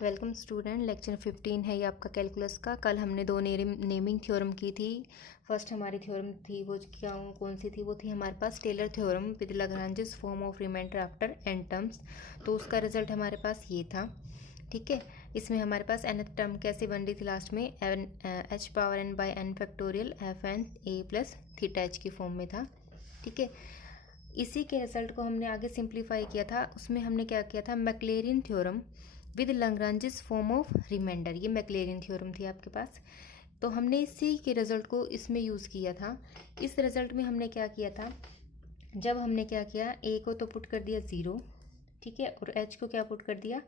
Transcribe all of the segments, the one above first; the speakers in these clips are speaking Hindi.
Welcome student. लेक्चर 15 है ये आपका कैलकुलस का। कल हमने दो नेमिंग थ्योरम की थी। फर्स्ट हमारी थ्योरम थी वो कौन सी थी? वो थी हमारे पास Taylor theorem with Lagrange's form of remainder after n terms. तो उसका रिजल्ट हमारे पास ये था। ठीक है, इसमें हमारे पास nth टर्म कैसे बन रही थी लास्ट में? h power n by n factorial f n a plus theta h की फॉर्म में था। ठीक है, इसी के रिजल्ट को हमने आगे सिंप्लीफाई किया था। उसमें हमने क्या किया था? Maclaurin theorem with Lagrange's form of remainder. ये मैक्लेरिन थ्योरम थी आपके पास। तो हमने इसी के रिजल्ट को इसमें यूज़ किया था। इस रिजल्ट में हमने क्या किया था? जब हमने क्या किया, ए को तो पुट कर दिया 0, ठीक है, और एच को क्या पुट कर दिया?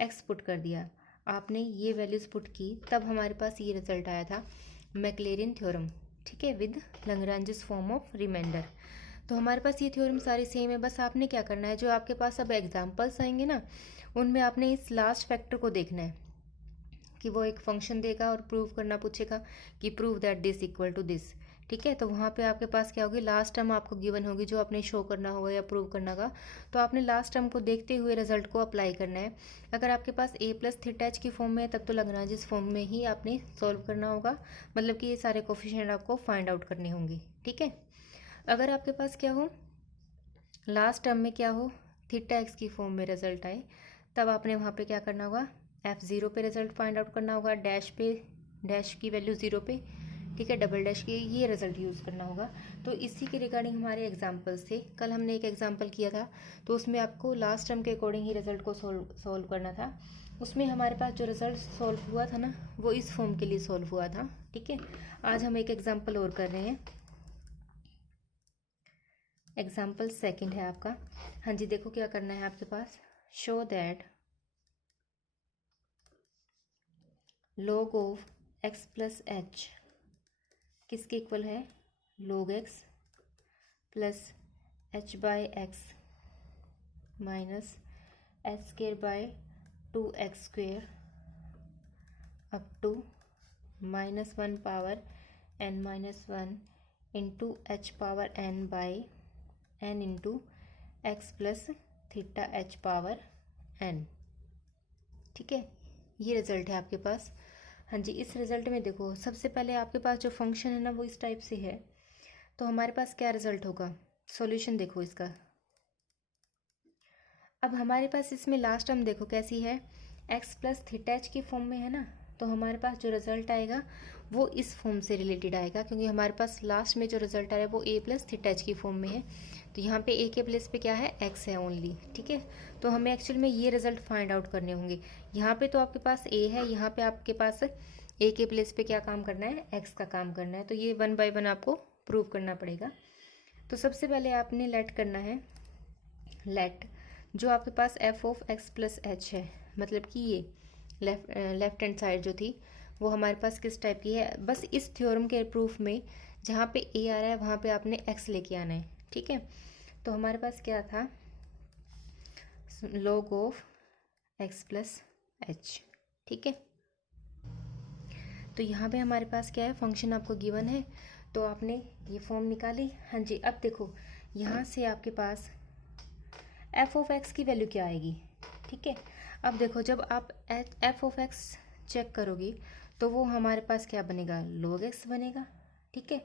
एक्स पुट कर दिया। आपने ये वैल्यूज़ पुट की, तब हमारे पास ये रिजल्ट आया था मैक्लेरिन थ्योरम, ठीक है, with Lagrange's form of reminder. तो हमारे पास ये थ्योरम सारी सेम है। बस आपने क्या करना है, जो आपके पास अब एग्जाम्पल्स आएंगे ना, उनमें आपने इस लास्ट फैक्टर को देखना है कि वो एक फंक्शन देगा और प्रूव करना पूछेगा कि prove that this equal to this. ठीक है, तो वहाँ पे आपके पास क्या होगी? लास्ट टर्म आपको गिवन होगी जो आपने शो करना होगा या प्रूव करना होगा। तो आपने लास्ट टर्म को देखते हुए रिजल्ट को अप्लाई करना है। अगर आपके पास ए प्लस थीटा एच की फॉर्म में है तब तो लाग्रांजेस फॉर्म में ही आपने सॉल्व करना होगा। मतलब कि ये सारे कोफिशिएंट आपको फाइंड आउट करने होंगे। ठीक है, अगर आपके पास क्या हो, लास्ट टर्म में क्या हो, थीटा एक्स की फॉर्म में रिजल्ट आए, तब आपने वहाँ पे क्या करना होगा? F0 पे रिजल्ट फाइंड आउट करना होगा, डैश पे, डैश की वैल्यू 0 पे, ठीक है, डबल डैश की, ये रिजल्ट यूज़ करना होगा। तो इसी के रिगार्डिंग हमारे एग्जाम्पल्स थे। कल हमने एक एग्जाम्पल किया था, तो उसमें आपको लास्ट टर्म के अकॉर्डिंग ही रिजल्ट को सॉल्व करना था। उसमें हमारे पास जो रिजल्ट सॉल्व हुआ था ना, वो इस फॉर्म के लिए सॉल्व हुआ था। ठीक है, आज हम एक एग्जाम्पल और कर रहे हैं। एग्जाम्पल सेकंड है आपका। हाँ जी, देखो क्या करना है आपके पास। Show that log of x plus H किसके इक्वल है? log x plus H by X minus H square by 2x² up to -1 power n-1 into H power n by n into X plus theta H power n। ठीक है, ये रिजल्ट है आपके पास। हाँ जी, इस रिजल्ट में देखो, सबसे पहले आपके पास जो फंक्शन है ना वो इस टाइप से है। तो हमारे पास क्या रिजल्ट होगा? सॉल्यूशन देखो इसका। अब हमारे पास इसमें लास्ट टर्म देखो कैसी है, एक्स प्लस थीटा एच की फॉर्म में है ना। तो हमारे पास जो रिजल्ट आएगा वो इस फॉर्म से रिलेटेड आएगा, क्योंकि हमारे पास लास्ट में जो रिजल्ट आ रहा है वो ए प्लस थीटा एच की फॉर्म में है। तो यहाँ पे ए के प्लेस पे क्या है? एक्स है ओनली। ठीक है, तो हमें एक्चुअल में ये रिजल्ट फाइंड आउट करने होंगे। यहाँ पे तो आपके पास ए है, यहाँ पे आपके पास ए के प्लेस पे क्या काम करना है? एक्स का काम करना है। तो ये 1 बाय 1 आपको प्रूव करना पड़ेगा। तो सबसे पहले आपने लेट करना है, लेट जो आपके पास F of x plus H है, मतलब कि ये लेफ्ट हैंड साइड जो थी वो हमारे पास किस टाइप की है? बस इस थ्योरम के प्रूफ में जहाँ पे ए आ रहा है वहाँ पे आपने एक्स लेके आना है। ठीक है, तो हमारे पास क्या था? log of x plus H. ठीक है, तो यहाँ पे हमारे पास क्या है? फंक्शन आपको गिवन है, तो आपने ये फॉर्म निकाली। हाँ जी, अब देखो यहाँ से आपके पास एफ ऑफ एक्स की वैल्यू क्या आएगी? ठीक है, अब देखो जब आप एफ ऑफ एक्स चेक करोगे तो वो हमारे पास क्या बनेगा? log x बनेगा। ठीक है,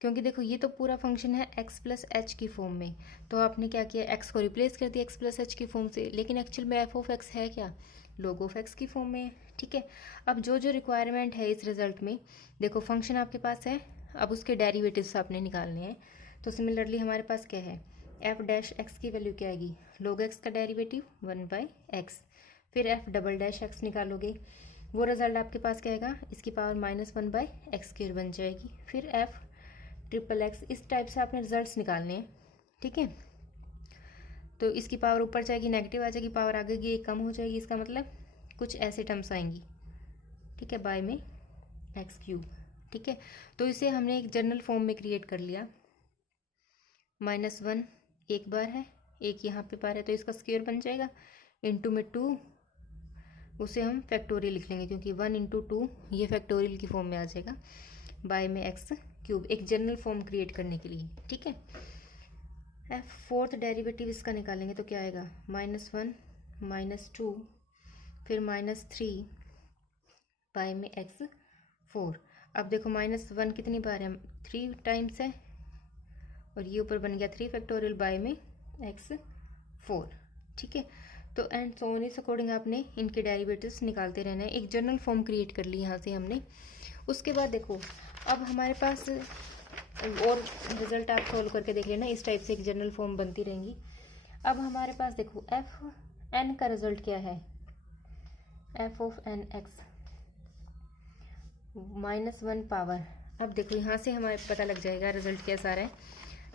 क्योंकि देखो ये तो पूरा फंक्शन है एक्स प्लस एच की फॉर्म में, तो आपने क्या किया? एक्स को रिप्लेस कर दिया एक्स प्लस एच की फॉर्म से, लेकिन एक्चुअल में एफ ऑफ एक्स है क्या? log ऑफ एक्स की फॉर्म में है। ठीक है, अब जो जो रिक्वायरमेंट है इस रिजल्ट में, देखो फंक्शन आपके पास है, अब उसके डेरिवेटिव्स आपने निकालने हैं। तो सिमिलरली हमारे पास क्या है? एफ डैश एक्स की वैल्यू क्या आएगी? log एक्स का डेरिवेटिव 1 बाई एक्स, फिर एफ डबल डैश एक्स निकालोगे, वो रिजल्ट आपके पास क्या आएगा? इसकी पावर -1 बाई एक्स स्क्वायर बन जाएगी। फिर एफ ट्रिपल एक्स, इस टाइप से आपने रिजल्ट्स निकालने हैं। ठीक है, तो इसकी पावर ऊपर जाएगी, नेगेटिव आ जाएगी, पावर आगे की कम हो जाएगी, इसका मतलब कुछ ऐसे टर्म्स आएंगी। ठीक है, बाय में एक्स क्यूब। ठीक है, तो इसे हमने एक जनरल फॉर्म में क्रिएट कर लिया। -1 एक बार है, एक यहाँ पे बार है, तो इसका स्क्वायर बन जाएगा, इंटू में 2, उसे हम फैक्टोरियल लिख लेंगे क्योंकि 1 इंटू 2 ये फैक्टोरियल की फॉर्म में आ जाएगा, बाय में एक्स क्यूब, एक जनरल फॉर्म क्रिएट करने के लिए। ठीक है, फोर्थ डेरिवेटिव इसका निकालेंगे तो क्या आएगा? -1 -2, फिर -3 बाय में x4। अब देखो -1 कितनी बार है, 3 टाइम्स है, और ये ऊपर बन गया 3 फैक्टोरियल बाय में x4। ठीक है, तो एंड सो ऑन, इस अकॉर्डिंग आपने इनके डेरिवेटिव्स निकालते रहना है। एक जनरल फॉर्म क्रिएट कर ली यहाँ से हमने। उसके बाद देखो अब हमारे पास और रिजल्ट आप सॉल्व करके देख लेना, इस टाइप से एक जनरल फॉर्म बनती रहेंगी। अब हमारे पास देखो एफ एन का रिजल्ट क्या है, f of n x -1 power. अब देखो यहाँ से हमारे पता लग जाएगा रिजल्ट कैसा आ रहा है।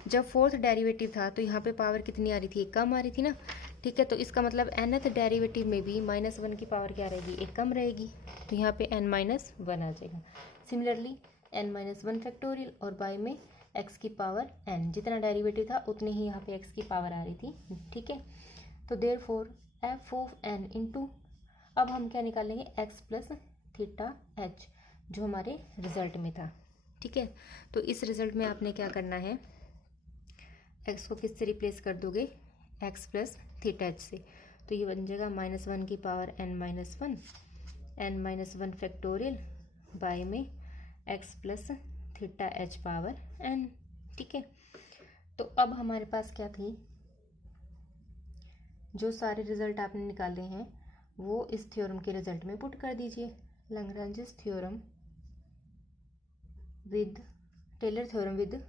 जब फोर्थ डेरिवेटिव था तो यहाँ पे पावर कितनी आ रही थी, एक कम आ रही थी ना। ठीक है, तो इसका मतलब nth डेरिवेटिव में भी -1 की पावर क्या रहेगी, एक कम रहेगी, तो यहाँ पे n-1 आ जाएगा। सिमिलरली n-1 फैक्टोरियल और बाय में x की पावर n, जितना डेरिवेटिव था उतनी ही यहाँ पे x की पावर आ रही थी। ठीक है, तो therefore f of n into, अब हम क्या निकालेंगे, x प्लस थीटा h, जो हमारे रिजल्ट में था। ठीक है, तो इस रिजल्ट में आपने क्या करना है, x को किस से रिप्लेस कर दोगे, x प्लस थीटा h से, तो ये बन जाएगा -1 की पावर n-1 फैक्टोरियल बाय में x plus theta h power n। ठीक है, तो अब हमारे पास क्या थी, जो सारे रिजल्ट आपने निकाले हैं वो इस थ्योरम के रिजल्ट में पुट कर दीजिए। Lagrange's theorem with Taylor theorem with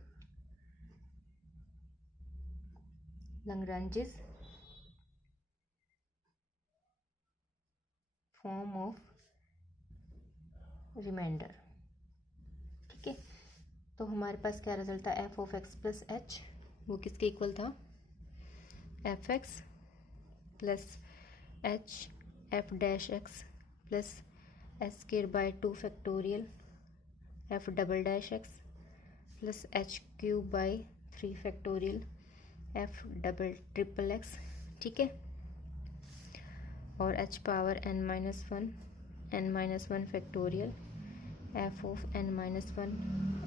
Lagrange's form of remainder. ठीक है, तो हमारे पास क्या रिजल्ट था, f of x plus h, वो किसके इक्वल था, f x plus h f dash x plus h square by 2 factorial f double dash x plus h cube by 3 factorial f double triple x. ठीक है, और h power n-1 factorial f of n-1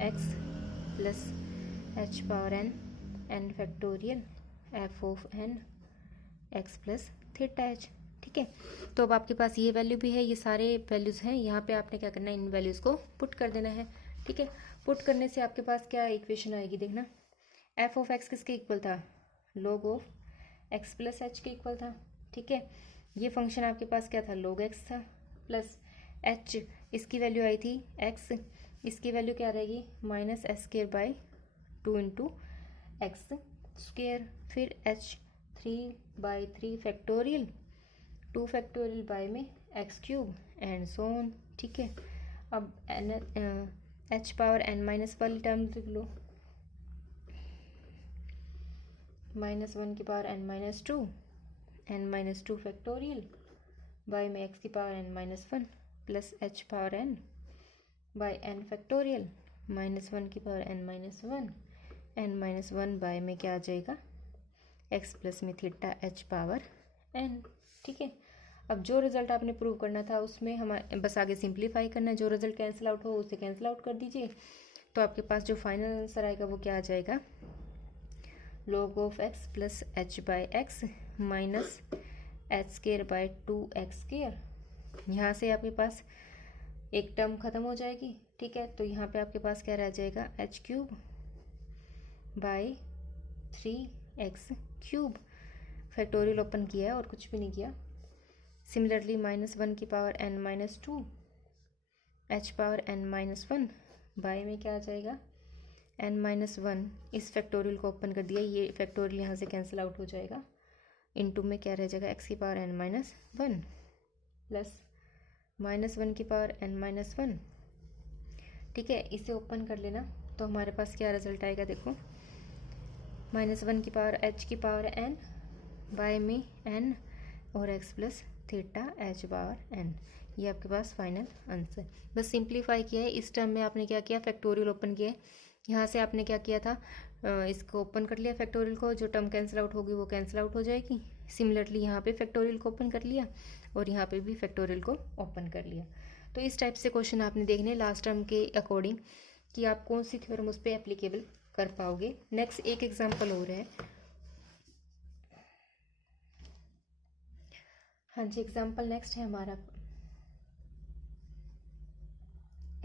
x plus H power n factorial f of n x plus theta H. ठीक है, तो अब आपके पास ये वैल्यू भी है, ये सारे वैल्यूज़ हैं, यहाँ पे आपने क्या करना है, इन वैल्यूज़ को पुट कर देना है। ठीक है, पुट करने से आपके पास क्या इक्वेशन आएगी, देखना, एफ ऑफ एक्स किसके इक्वल था, log of x plus H के इक्वल था। ठीक है, ये फंक्शन आपके पास क्या था, log एक्स था, प्लस एच, इसकी वैल्यू आई थी एक्स, इसकी वैल्यू क्या रहेगी, -s² bye 2 into x square, फिर h3/3 फैक्टोरियल 2 फैक्टोरियल बाय में x cube and so on. ठीक है, अब h पावर n-1 वाली टर्म लिख लो, -1 की पावर n-2 फैक्टोरियल बाय में x की power n-1 plus h power n by n factorial -1 की पावर n-1 बाय में क्या आ जाएगा, x प्लस में थीटा h पावर n। ठीक है, अब जो रिजल्ट आपने प्रूव करना था उसमें हमारे बस आगे सिंप्लीफाई करना है, जो रिजल्ट कैंसिल आउट हो उसे कैंसिल आउट कर दीजिए, तो आपके पास जो फाइनल आंसर आएगा वो क्या आ जाएगा, log of x plus H by X minus H square by 2x square. यहाँ से आपके पास एक टर्म खत्म हो जाएगी। ठीक है, तो यहाँ पे आपके पास क्या रह जाएगा, H cube by 3x factorial open किया है और कुछ भी नहीं किया। सिमिलरली -1 की power n-2 h power n-1 bye में क्या आ जाएगा, n-1, इस फैक्टोरियल को ओपन कर दिया, ये फैक्टोरियल यहाँ से कैंसिल आउट हो जाएगा, इनटू में क्या रह जाएगा, x की पावर n-1 प्लस -1 की पावर n-1। ठीक है, इसे ओपन कर लेना, तो हमारे पास क्या रिजल्ट आएगा, देखो, -1 की पावर h की पावर n बाय में n और x plus theta h power n, ये आपके पास फाइनल आंसर। बस सिंप्लीफाई किया है, इस टर्म में आपने क्या किया, फैक्टोरियल ओपन किया है, यहाँ से आपने क्या किया था, इसको ओपन कर लिया फैक्टोरियल को, जो टर्म कैंसिल आउट होगी वो कैंसिल आउट हो जाएगी। सिमिलरली यहाँ पे फैक्टोरियल को ओपन कर लिया और यहाँ पे भी फैक्टोरियल को ओपन कर लिया। तो इस टाइप से क्वेश्चन आपने देखने लास्ट टर्म के अकॉर्डिंग कि आप कौन सी थ्योरम उस पर एप्लीकेबल कर पाओगे। नेक्स्ट एक एग्जाम्पल हो रहा है, हाँ जी, एग्जाम्पल नेक्स्ट है हमारा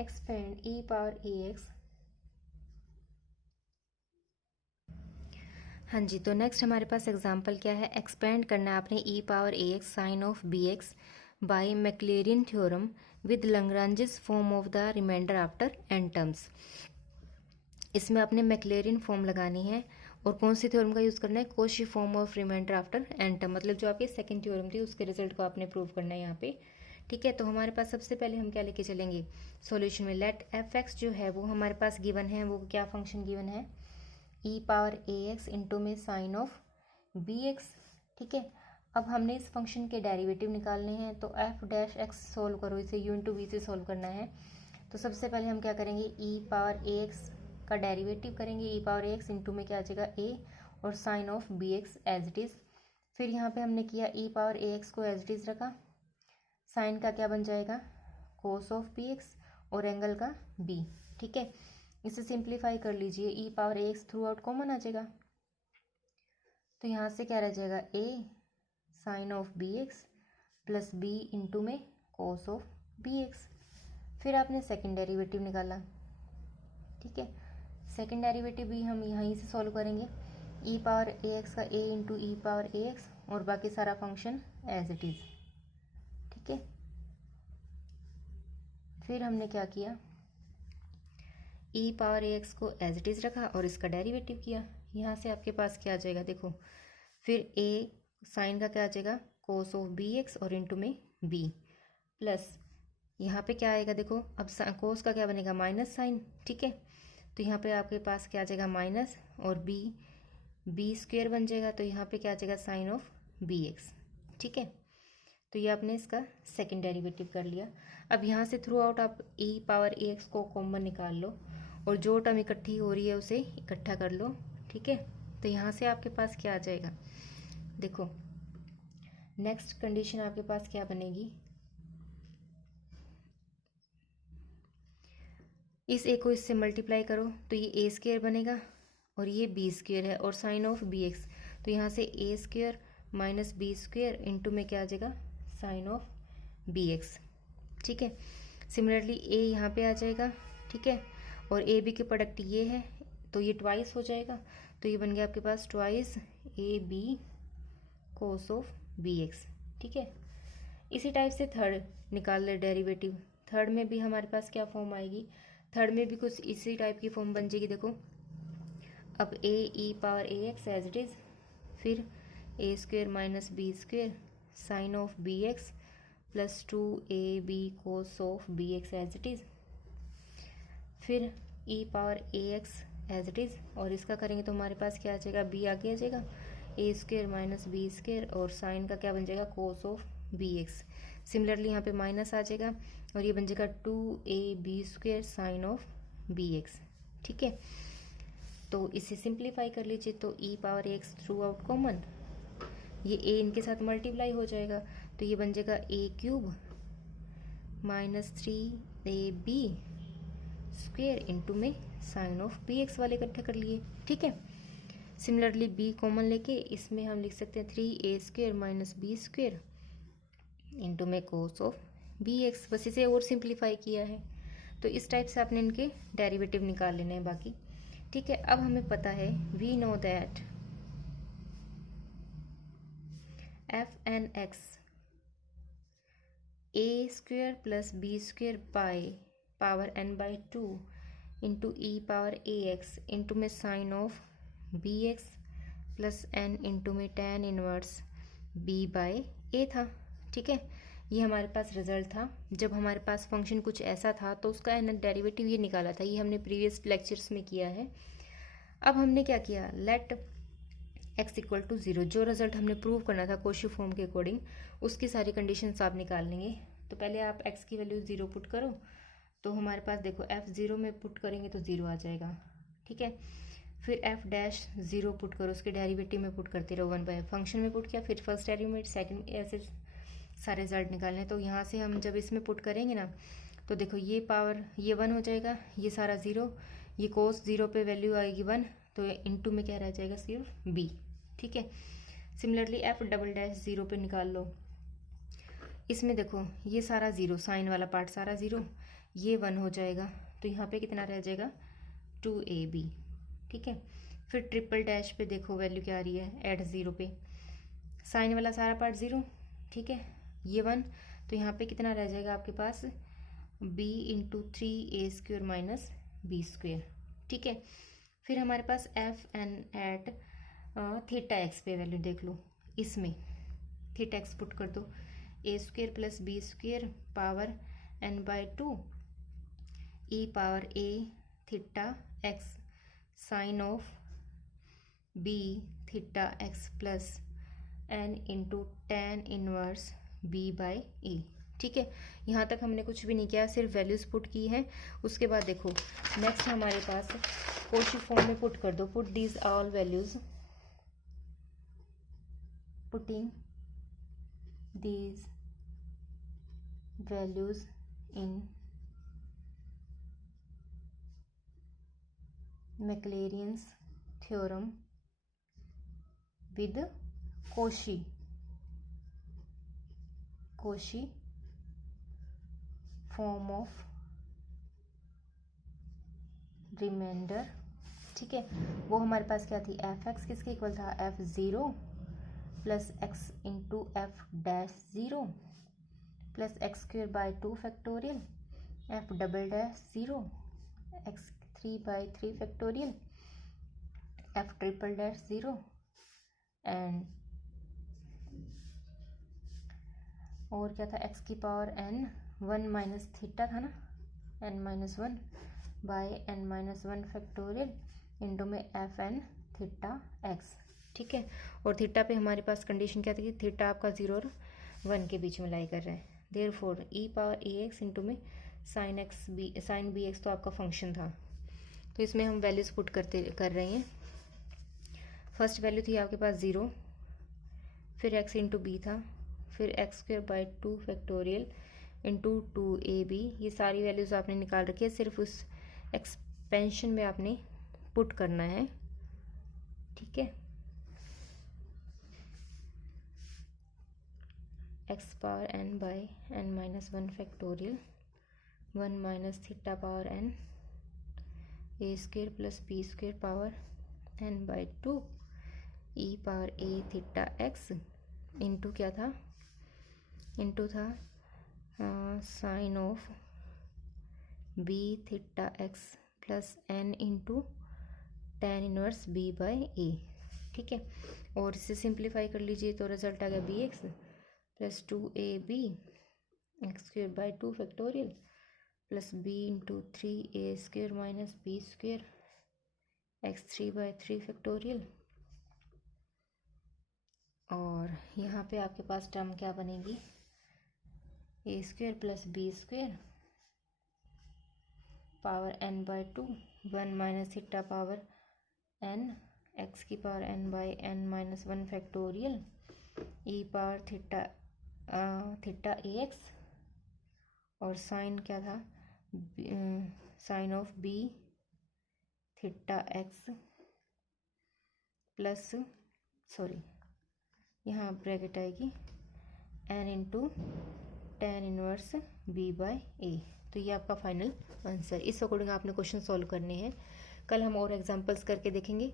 एक्सपेंड ई पावर ए एक्स। हाँ जी, तो नेक्स्ट हमारे पास एग्जाम्पल क्या है, एक्सपेंड करना है आपने E power A X sine of B X by Maclaurin theorem with Lagrange's form of the remainder after N terms. इसमें आपने मैक्लेरियन फॉर्म लगानी है और कौन सी थ्योरम का यूज़ करना है, Cauchy form of remainder after n term, मतलब जो आपकी सेकंड थ्योरम थी उसके रिजल्ट को आपने प्रूव करना है यहाँ पे। ठीक है, तो हमारे पास सबसे पहले हम क्या लेके चलेंगे सॉल्यूशन में, लेट एफ एक्स जो है वो हमारे पास गिवन है, वो क्या फंक्शन गिवन है, ई पावर ए एक्स इंटू में साइन ऑफ बी एक्स। ठीक है, अब हमने इस फंक्शन के डेरिवेटिव निकालने हैं, तो एफ डैश एक्स सोल्व करो, इसे यू इंटू वी से सोल्व करना है। तो सबसे पहले हम क्या करेंगे, ई पावर ए एक्स का डेरिवेटिव करेंगे, ई पावर ए एक्स इंटू में क्या आ जाएगा ए और sine of B x as it is. फिर यहाँ पे हमने किया ई पावर ए एक्स को एज इट इज़ रखा, साइन का क्या बन जाएगा कोस ऑफ बी एक्स और एंगल का बी। ठीक है, इसे सिंप्लीफाई कर लीजिए, ई पावर ए एक्स थ्रू आउट कॉमन आ जाएगा, तो यहाँ से क्या रह जाएगा A sine of B X plus B into में कोस ऑफ बी एक्स। फिर आपने सेकेंड डेरिवेटिव निकाला। ठीक है, सेकेंड डेरिवेटिव भी हम यहीं से सॉल्व करेंगे, ई पावर ए एक्स का ए इंटू ई पावर ए एक्स और बाकी सारा फंक्शन एज इट इज़। ठीक है, फिर हमने क्या किया, ई पावर ए एक्स को एज इट इज़ रखा और इसका डेरिवेटिव किया, यहाँ से आपके पास क्या आ जाएगा देखो, फिर ए साइन का क्या आ जाएगा कोस ऑफ बी एक्स और इंटू में बी प्लस यहाँ पे क्या आएगा देखो, अब कोस का क्या बनेगा माइनस साइन। ठीक है, तो यहाँ पे आपके पास क्या आ जाएगा माइनस और बी स्क्वेयर बन जाएगा, तो यहाँ पे क्या आ जाएगा साइन ऑफ बी एक्स। ठीक है, तो ये आपने इसका सेकंड डेरिवेटिव कर लिया। अब यहाँ से थ्रू आउट आप ई पावर ए एक्स को कॉमन निकाल लो और जो टर्म इकट्ठी हो रही है उसे इकट्ठा कर लो। ठीक है, तो यहाँ से आपके पास क्या आ जाएगा देखो, नेक्स्ट कंडीशन आपके पास क्या बनेगी, इस ए को इससे मल्टीप्लाई करो तो ये ए स्क्वेयर बनेगा और ये बी स्क्वेयर है और साइन ऑफ बी एक्स, तो यहाँ से A square minus B square into में क्या आ जाएगा साइन ऑफ बी एक्स। ठीक है, सिमिलरली ए यहाँ पे आ जाएगा। ठीक है, और ए बी के प्रोडक्ट ये है तो ये ट्वाइस हो जाएगा, तो ये बन गया आपके पास twice A B cos of B X. ठीक है, इसी टाइप से थर्ड निकाल ले डेरिवेटिव, थर्ड में भी हमारे पास क्या फॉर्म आएगी, थर्ड में भी कुछ इसी टाइप की फॉर्म बन जाएगी। देखो अब A E power A X as it is, फिर A square minus B square sine of B X plus 2ab cos of B x as it is, फिर E power A X as it is और इसका करेंगे तो हमारे पास क्या आ जाएगा बी आगे आ जाएगा, a square minus B square और साइन का क्या बन जाएगा cos of B x. Similarly यहाँ पे माइनस आ जाएगा और ये बन जाएगा 2ab square sine of B X. ठीक है, तो इसे सिंप्लीफाई कर लीजिए, तो E power X throughout common, ये ए इनके साथ मल्टीप्लाई हो जाएगा तो ये बन जाएगा A cube minus 3ab square into में साइन ऑफ बी एक्स वाले इकट्ठे कर लिए। ठीक है, सिमिलरली बी कॉमन लेके इसमें हम लिख सकते हैं 3a square minus B square into में कोस ऑफ बी एक्स, बस इसे और सिंप्लीफाई किया है। तो इस टाइप से आपने इनके डेरिवेटिव निकाल लेने हैं बाकी। ठीक है, अब हमें पता है we know that F N X A square plus B square by power n by 2 into E power A x into में sine of B X plus N into में tan inverse B by A था। ठीक है, ये हमारे पास रिजल्ट था, जब हमारे पास फंक्शन कुछ ऐसा था तो उसका डेरिवेटिव ये निकाला था, ये हमने प्रीवियस लेक्चर्स में किया है। अब हमने क्या किया, लेट x इक्वल टू 0, जो रिजल्ट हमने प्रूव करना था कोशी फॉर्म के अकॉर्डिंग उसकी सारी कंडीशंस आप निकाल लेंगे। तो पहले आप x की वैल्यू 0 पुट करो, तो हमारे पास देखो f 0 में पुट करेंगे तो 0 आ जाएगा। ठीक है, फिर f डैश 0 पुट करो, उसके डेरिवेटिव में पुट करते रहो 1 बाय फंक्शन में पुट किया, फिर फर्स्ट डेरिवेटिव सेकंड, ऐसे सारे रिजल्ट निकालने हैं। तो यहाँ से हम जब इसमें पुट करेंगे ना तो देखो ये पावर ये 1 हो जाएगा, ये सारा 0, ये कोस 0 पे वैल्यू आएगी 1, तो इंटू में क्या रह जाएगा सिर्फ b। ठीक है, सिमिलरली f डबल डैश 0 पे निकाल लो, इसमें देखो ये सारा ज़ीरो, साइन वाला पार्ट सारा ज़ीरो, ये 1 हो जाएगा, तो यहाँ पे कितना रह जाएगा 2ab। ठीक है, फिर ट्रिपल डैश पे देखो वैल्यू क्या आ रही है एट ज़ीरो पे, साइन वाला सारा पार्ट ज़ीरो, ठीक है, ये 1, तो यहाँ पे कितना रह जाएगा आपके पास b into 3a² minus B square. ठीक है, फिर हमारे पास F N at theta X पे वैल्यू देख लो, इसमें थीटा एक्स पुट कर दो, a² plus B square power n/2 e power a theta X sine of b theta x plus n into tan inverse b by e। ठीक है, यहाँ तक हमने कुछ भी नहीं किया, सिर्फ वैल्यूज़ पुट की हैं। उसके बाद देखो नेक्स्ट हमारे पास कोशी फॉर्म में पुट कर दो, put these all values, putting these values in Maclaurin's theorem with Cauchy form of remainder. ठीक है, वो हमारे पास क्या थी, एफ एक्स किसके इक्वल था, f0 plus x into F dash 0 plus x² by 2 factorial f double dash 0 x3 by 3 factorial F triple dash 0 and और क्या था x की पावर n 1 माइनस थीटा था ना, n-1 by n-1 factorial into में एफ एन थीटा एक्स। ठीक है, और थीटा पे हमारे पास कंडीशन क्या थी, थीटा आपका 0 और 1 के बीच में लाई कर रहा है, देयरफॉर e पावर ए एक्स इंटू में साइन बी एक्स तो आपका फंक्शन था, तो इसमें हम वैल्यूज पुट कर रहे हैं। फर्स्ट वैल्यू थी आपके पास 0, फिर x इंटू बी था, फिर x² by 2 factorial into 2ab, ये सारी वैल्यूज़ आपने निकाल रखी है, सिर्फ उस एक्सपेंशन में आपने पुट करना है। ठीक है, x power n by n-1 factorial 1 minus theta power n a² plus b² power n/2 e power a theta x into क्या था, इंटू था sine of b theta x plus n into tan inverse b by A. ठीक है, और इसे सिंप्लीफाई कर लीजिए तो रिजल्ट आ गया bx plus 2ab x² by 2 factorial plus b into 3a² minus b² x3 by 3 factorial, और यहाँ पे आपके पास टर्म क्या बनेगी, a² plus b² power n/2 1 minus theta power n x की power n by n-1 factorial e power theta a x, और साइन क्या था, sine of b theta x plus यहाँ ब्रैकेट आएगी n into tan inverse b by ए। तो ये आपका फाइनल आंसर। इस अकॉर्डिंग आपने क्वेश्चन सॉल्व करने हैं। कल हम और एग्जांपल्स करके देखेंगे।